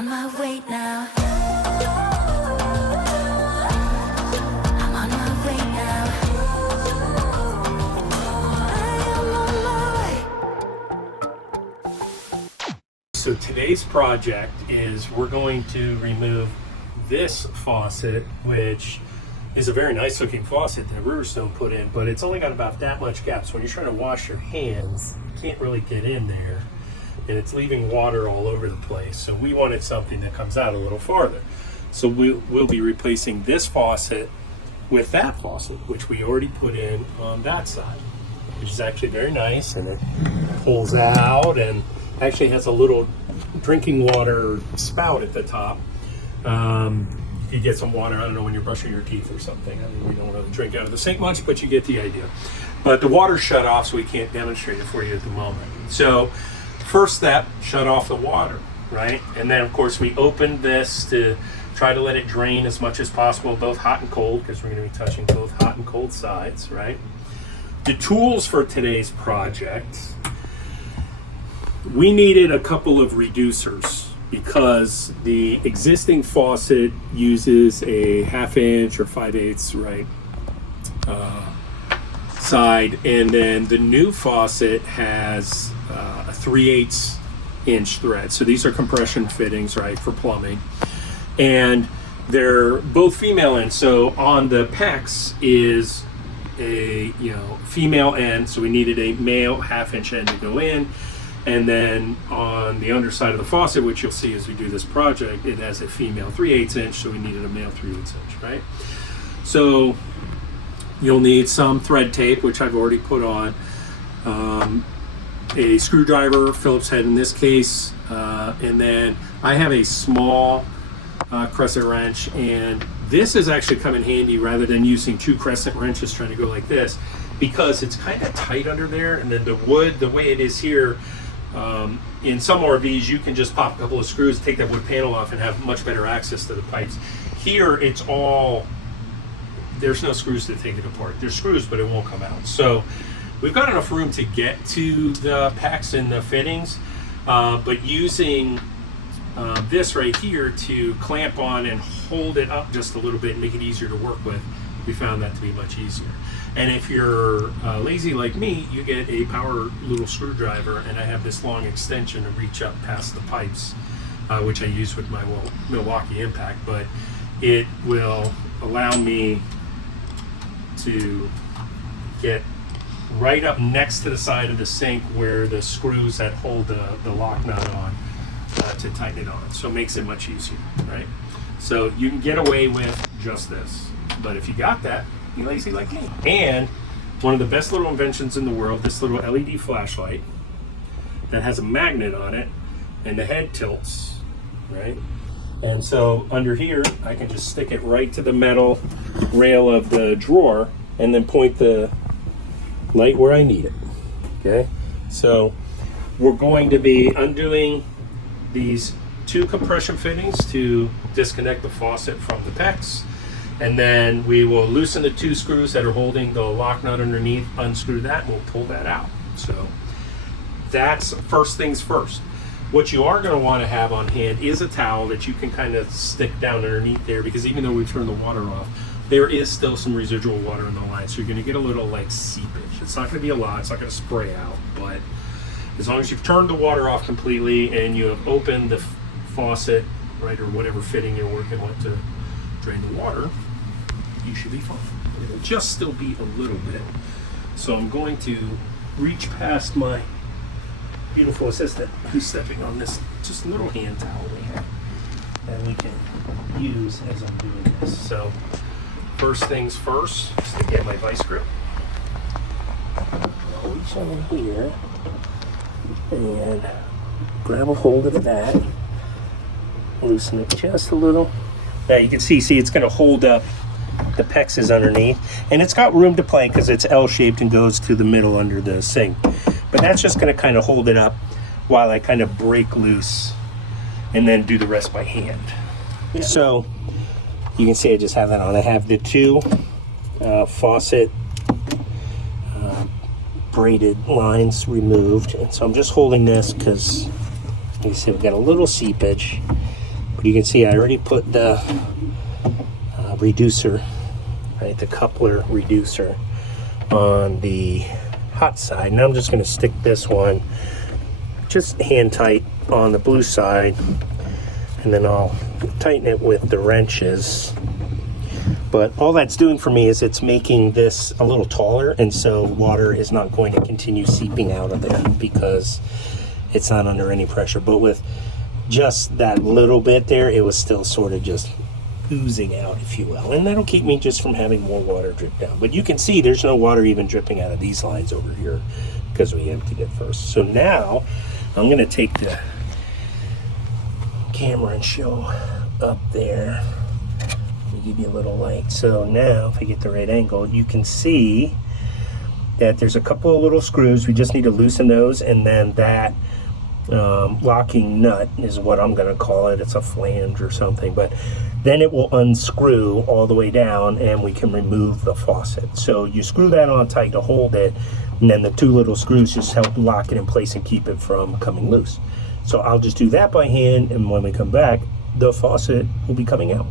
on my way now. I'm on my way now. I am on my way. So today's project is we're going to remove this faucet, which is a very nice looking faucet that RiverStone put in, but it's only got about that much gap. So when you're trying to wash your hands, you can't really get in there, and it's leaving water all over the place. So we wanted something that comes out a little farther. So we'll be replacing this faucet with that faucet, which we already put in on that side, which is actually very nice, and it pulls out and actually has a little drinking water spout at the top. You get some water, I don't know, when you're brushing your teeth or something. I mean, we don't really drink out of the sink much, but you get the idea. But the water's shut off, so we can't demonstrate it for you at the moment. So first step, shut off the water, right? And then of course we opened this to try to let it drain as much as possible, both hot and cold, because we're going to be touching both hot and cold sides, right? The tools for today's project, we needed a couple of reducers, because the existing faucet uses a 1/2 inch or 5/8, right, side, and then the new faucet has a 3/8 inch thread. So these are compression fittings, right, for plumbing, and they're both female ends. So on the PEX is a female end, so we needed a male 1/2 inch end to go in. And then on the underside of the faucet, which you'll see as we do this project, it has a female 3/8 inch, so we needed a male 3/8 inch, right? So you'll need some thread tape, which I've already put on, a screwdriver, Phillips head in this case, and then I have a small crescent wrench, and this is actually come in handy rather than using 2 crescent wrenches trying to go like this, because it's kind of tight under there, and then the wood, the way it is here, in some RVs you can just pop a couple of screws, take that wood panel off, and have much better access to the pipes. Here it's all, there's no screws to take it apart. There's screws, but it won't come out. So we've got enough room to get to the PEX and the fittings, but using this right here to clamp on and hold it up just a little bit and make it easier to work with, we found that to be much easier. And if you're lazy like me, you get a power little screwdriver, and I have this long extension to reach up past the pipes, which I use with my Milwaukee Impact, but it will allow me to get right up next to the side of the sink where the screws that hold the lock nut on to tighten it on. So it makes it much easier, right? So you can get away with just this, but if you got that, you're lazy like me. And one of the best little inventions in the world, this little LED flashlight that has a magnet on it, and the head tilts, right? And so under here, I can just stick it right to the metal rail of the drawer and then point the light where I need it, okay? So we're going to be undoing these 2 compression fittings to disconnect the faucet from the PEX. And then we will loosen the 2 screws that are holding the lock nut underneath, unscrew that, and we'll pull that out. So that's first things first. What you are going to want to have on hand is a towel that you can kind of stick down underneath there, because even though we've turned the water off, there is still some residual water in the line. So you're going to get a little like seepage. It's not going to be a lot, it's not going to spray out, but as long as you've turned the water off completely and you have opened the faucet, right, or whatever fitting you're working with to drain the water, you should be fine. It'll just still be a little bit. So I'm going to reach past my beautiful assistant, who's stepping on this just little hand towel we have that we can use as I'm doing this. So first things first, just to get my vice grip, I'll reach over here and grab a hold of that, loosen it just a little. Now you can see it's going to hold up the PEX is underneath, and it's got room to play because it's L-shaped and goes to the middle under the sink. But that's just going to kind of hold it up while I kind of break loose and then do the rest by hand. Yeah. So you can see I just have that on. I have the 2 faucet braided lines removed, and so I'm just holding this because you see we've got a little seepage, But you can see I already put the reducer, right, the coupler reducer on the hot side. Now I'm just going to stick this one just hand tight on the blue side, and then I'll tighten it with the wrenches. But all that's doing for me is it's making this a little taller, and so water is not going to continue seeping out of there because it's not under any pressure. But with just that little bit there, it was still sort of just oozing out, if you will, and that'll keep me just from having more water drip down. But you can see there's no water even dripping out of these lines over here because we emptied it first. So now I'm going to take the camera and show up there. Let me give you a little light. So now if I get the right angle, you can see that there's a couple of little screws. We just need to loosen those, and then that locking nut is what I'm going to call it. It's a flange or something, but then it will unscrew all the way down and we can remove the faucet. So you screw that on tight to hold it, and then the two little screws just help lock it in place and keep it from coming loose. So I'll just do that by hand, and when we come back, the faucet will be coming out.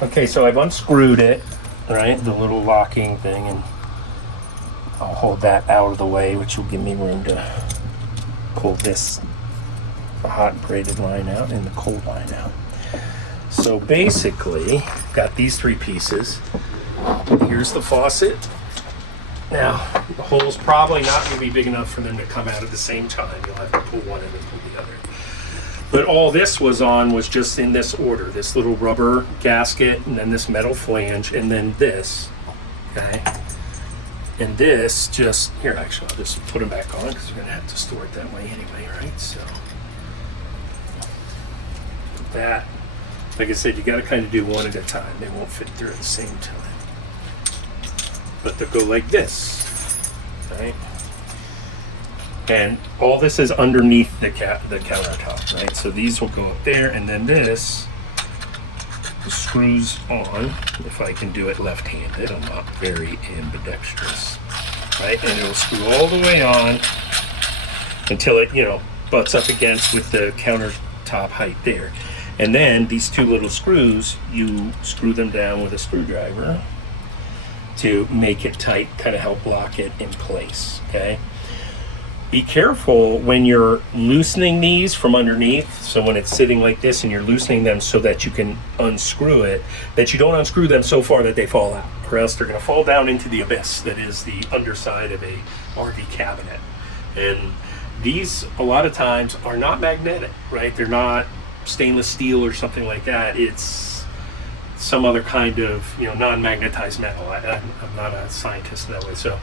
Okay, so I've unscrewed it, right, the little locking thing, and I'll hold that out of the way, which will give me room to pull this hot braided line out and the cold line out. So basically, got these three pieces. Here's the faucet. Now, the hole's probably not going to be big enough for them to come out at the same time. You'll have to pull one and then pull the other. But all this was on was just in this order. This little rubber gasket, and then this metal flange, and then this, okay? And this just, here, actually, I'll just put them back on because we're going to have to store it that way anyway, right? So, that, like I said, you got to kind of do one at a time. They won't fit through at the same time. But they'll go like this, right? And all this is underneath the countertop, right? So these will go up there, and then this screws on, if I can do it left-handed. I'm not very ambidextrous, right? And it'll screw all the way on until it, you know, butts up against with the countertop height there. And then these two little screws, you screw them down with a screwdriver to make it tight, kind of help lock it in place, okay? Be careful when you're loosening these from underneath. So when it's sitting like this and you're loosening them so that you can unscrew it, that you don't unscrew them so far that they fall out, or else they're going to fall down into the abyss that is the underside of a RV cabinet. And these, a lot of times, are not magnetic, right? They're not stainless steel or something like that. It's some other kind of, you know, non-magnetized metal. I'm not a scientist that way, so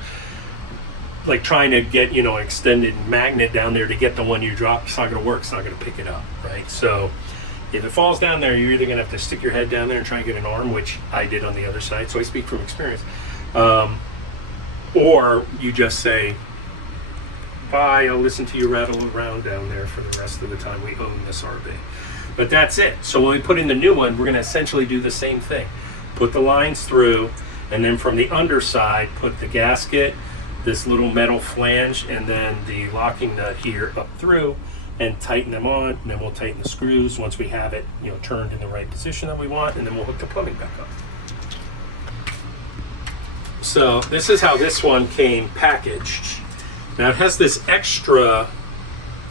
like trying to get, you know, an extended magnet down there to get the one you drop, it's not going to work. It's not going to pick it up, right? So if it falls down there, you're either going to have to stick your head down there and try and get an arm, which I did on the other side, so I speak from experience, or you just say, bye, I'll listen to you rattle around down there for the rest of the time we own this RV. But that's it. So when we put in the new one, we're going to essentially do the same thing. Put the lines through, and then from the underside, put the gasket, this little metal flange, and then the locking nut here up through, and tighten them on. And then we'll tighten the screws once we have it, you know, turned in the right position that we want, and then we'll hook the plumbing back up. So this is how this one came packaged. Now it has this extra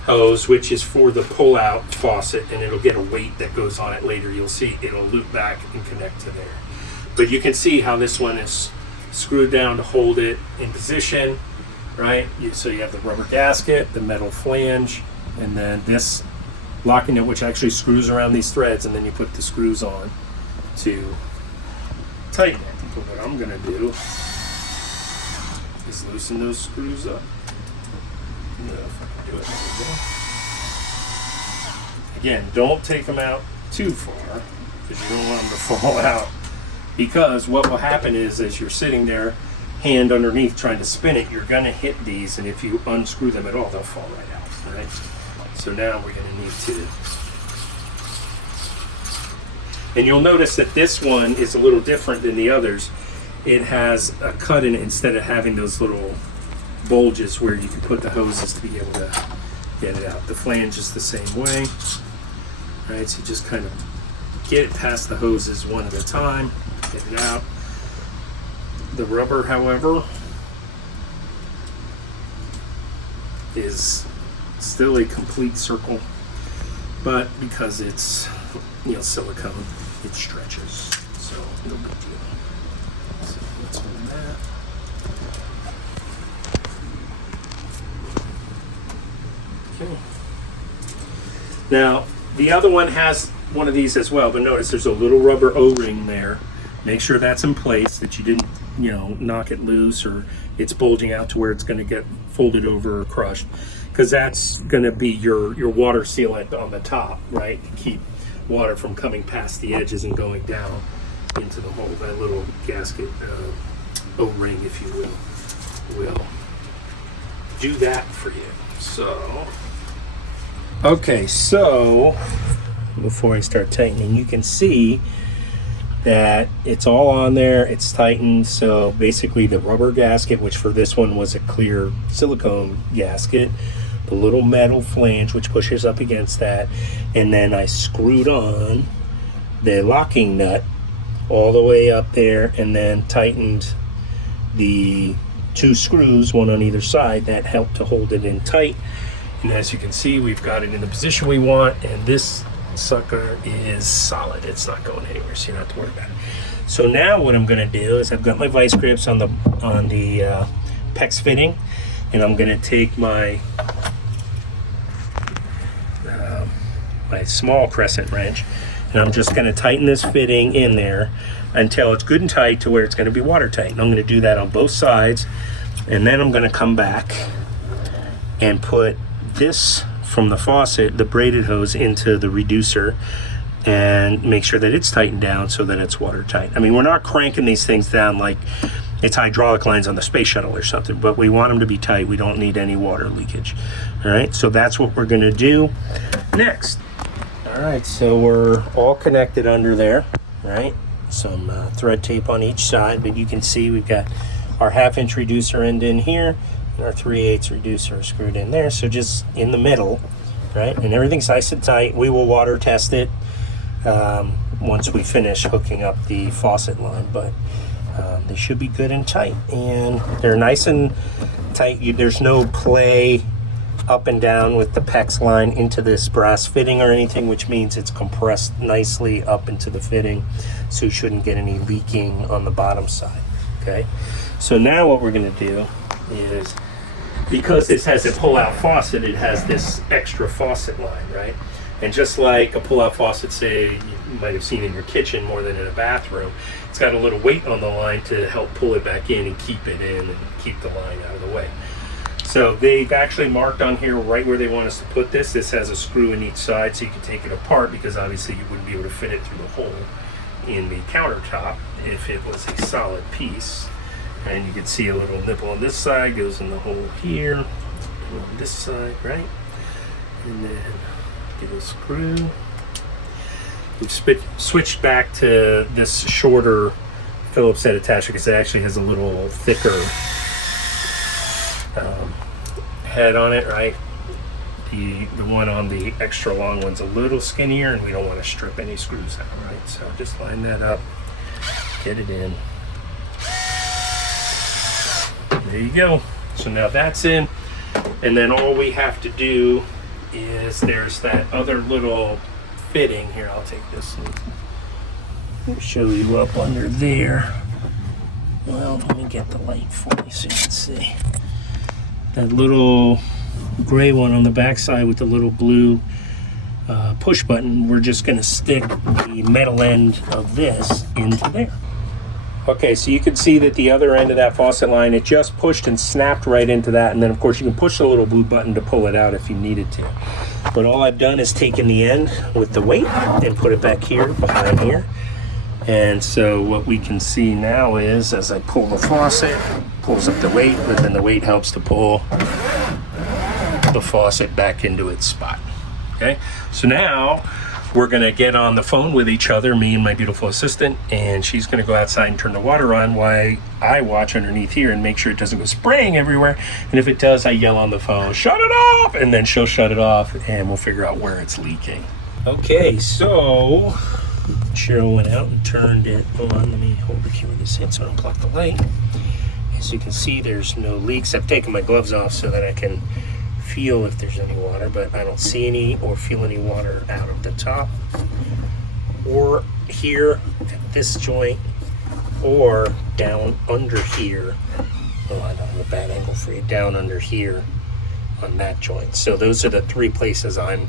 hose, which is for the pull-out faucet, and it'll get a weight that goes on it later. You'll see it'll loop back and connect to there. But you can see how this one is screwed down to hold it in position, right? So you have the rubber gasket, the metal flange, and then this locking nut, which actually screws around these threads, and then you put the screws on to tighten it. But what I'm gonna do is loosen those screws up. If I can do it. Again, don't take them out too far because you don't want them to fall out. Because what will happen is, as you're sitting there, hand underneath trying to spin it, you're going to hit these, and if you unscrew them at all, they'll fall right out. Right? So now we're going to need to. And you'll notice that this one is a little different than the others. It has a cut in it instead of having those little bulges where you can put the hoses to be able to get it out. The flange is the same way. right? So you just kind of get it past the hoses one at a time, get it out. The rubber, however, is still a complete circle, but because it's, you know, silicone, it stretches, so no big deal. So let's hold that. Okay. Now the other one has one of these as well, but notice there's a little rubber O-ring there. Make sure that's in place, that you didn't, you know, knock it loose or it's bulging out to where it's going to get folded over or crushed, because that's going to be your water sealant on the top, right? To keep water from coming past the edges and going down into the hole. That little gasket O-ring, if you will do that for you. So, okay, so before I start tightening, you can see that it's all on there, it's tightened. So basically the rubber gasket, which for this one was a clear silicone gasket, the little metal flange which pushes up against that, and then I screwed on the locking nut all the way up there and then tightened the 2 screws, one on either side, that helped to hold it in tight. And as you can see, we've got it in the position we want, and this sucker is solid. It's not going anywhere, so you don't have to worry about it. So now what I'm going to do is I've got my vice grips on the PEX fitting, and I'm going to take my my small crescent wrench, and I'm just going to tighten this fitting in there until it's good and tight to where it's going to be watertight. And I'm going to do that on both sides, and then I'm going to come back and put this from the faucet, the braided hose, into the reducer and make sure that it's tightened down so that it's watertight. I mean, we're not cranking these things down like it's hydraulic lines on the space shuttle or something, but we want them to be tight. We don't need any water leakage. All right, so that's what we're gonna do next. All right, so we're all connected under there, right? Some thread tape on each side, but you can see we've got our 1/2-inch reducer end in here, and our 3/8 reducer screwed in there. So just in the middle, right? And everything's nice and tight. We will water test it once we finish hooking up the faucet line, but they should be good and tight, and they're nice and tight. There's no play up and down with the PEX line into this brass fitting or anything, which means it's compressed nicely up into the fitting, so you shouldn't get any leaking on the bottom side. Okay, so now what we're going to do is, because this has a pull-out faucet, it has this extra faucet line, right? And just like a pull-out faucet, say, you might have seen in your kitchen more than in a bathroom, it's got a little weight on the line to help pull it back in and keep it in and keep the line out of the way. So they've actually marked on here right where they want us to put this. This has a screw in each side so you can take it apart, because obviously you wouldn't be able to fit it through the hole in the countertop if it was a solid piece. And you can see a little nipple on this side goes in the hole here, on this side, right? And then get a screw. We've switched back to this shorter Phillips head attacher because it actually has a little thicker head on it, right? The one on the extra long one's a little skinnier, and we don't want to strip any screws out, right? So just line that up, get it in. There you go. So now that's in, and then all we have to do is, there's that other little fitting here. I'll take this and show you up under there. Well, let me get the light for you so you can see. That little gray one on the back side with the little blue push button, we're just going to stick the metal end of this into there. Okay, so you can see that the other end of that faucet line, it just pushed and snapped right into that, and then of course you can push the little blue button to pull it out if you needed to. But all I've done is taken the end with the weight and put it back here, behind here. And so what we can see now is, as I pull the faucet, it pulls up the weight, but then the weight helps to pull the faucet back into its spot. Okay, so now we're gonna get on the phone with each other, me and my beautiful assistant, and she's gonna go outside and turn the water on while I watch underneath here and make sure it doesn't go spraying everywhere. And if it does, I yell on the phone, "Shut it off!" And then she'll shut it off, and we'll figure out where it's leaking. Okay, so Cheryl went out and turned it on. Let me hold the camera this in so I don't block the light. As you can see, there's no leaks. I've taken my gloves off so that I can feel if there's any water, but I don't see any or feel any water out of the top or here at this joint or down under here. Oh, I don't have a bad angle for you. Down under here on that joint. So those are the three places I'm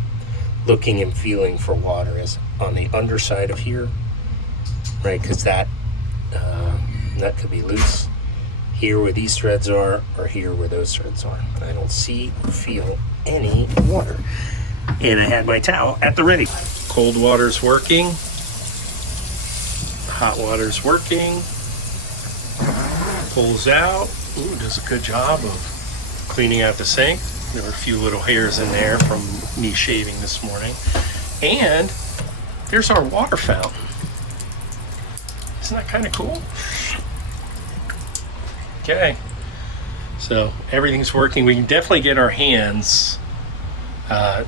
looking and feeling for water, is on the underside of here, right? Because that could be loose. Here where these threads are, or here where those threads are. I don't see or feel any water. And I had my towel at the ready. Cold water's working. Hot water's working. Pulls out. Ooh, does a good job of cleaning out the sink. There were a few little hairs in there from me shaving this morning. And there's our water fountain. Isn't that kind of cool? Okay, so everything's working. We can definitely get our hands,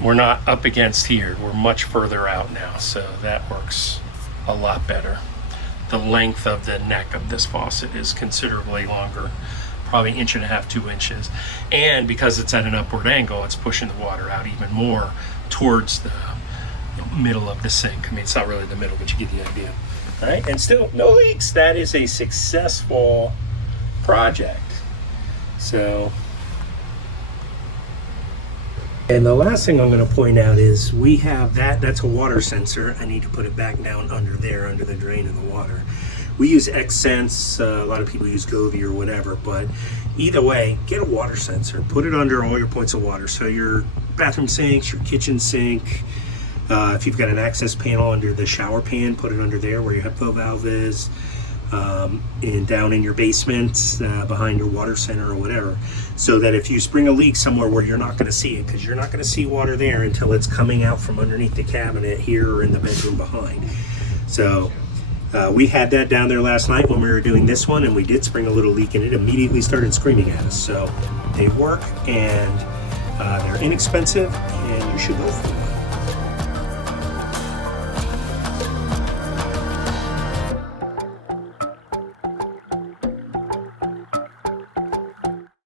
we're not up against here. We're much further out now, so that works a lot better. The length of the neck of this faucet is considerably longer, probably 1.5 to 2 inches. And because it's at an upward angle, it's pushing the water out even more towards the middle of the sink. I mean, it's not really the middle, but you get the idea. All right, and still no leaks. That is a successful project. So, and the last thing I'm going to point out is we have that's a water sensor. I need to put it back down under there, under the drain of the water. We use Xsense, a lot of people use Govee or whatever, but either way, get a water sensor, put it under all your points of water. So your bathroom sinks, your kitchen sink, if you've got an access panel under the shower pan, put it under there where your HEPA valve is. And down in your basement, behind your water center or whatever, so that if you spring a leak somewhere where you're not going to see it, because you're not going to see water there until it's coming out from underneath the cabinet here or in the bedroom behind. So we had that down there last night when we were doing this one, and we did spring a little leak and it immediately started screaming at us. So they work, and they're inexpensive, and you should go for them.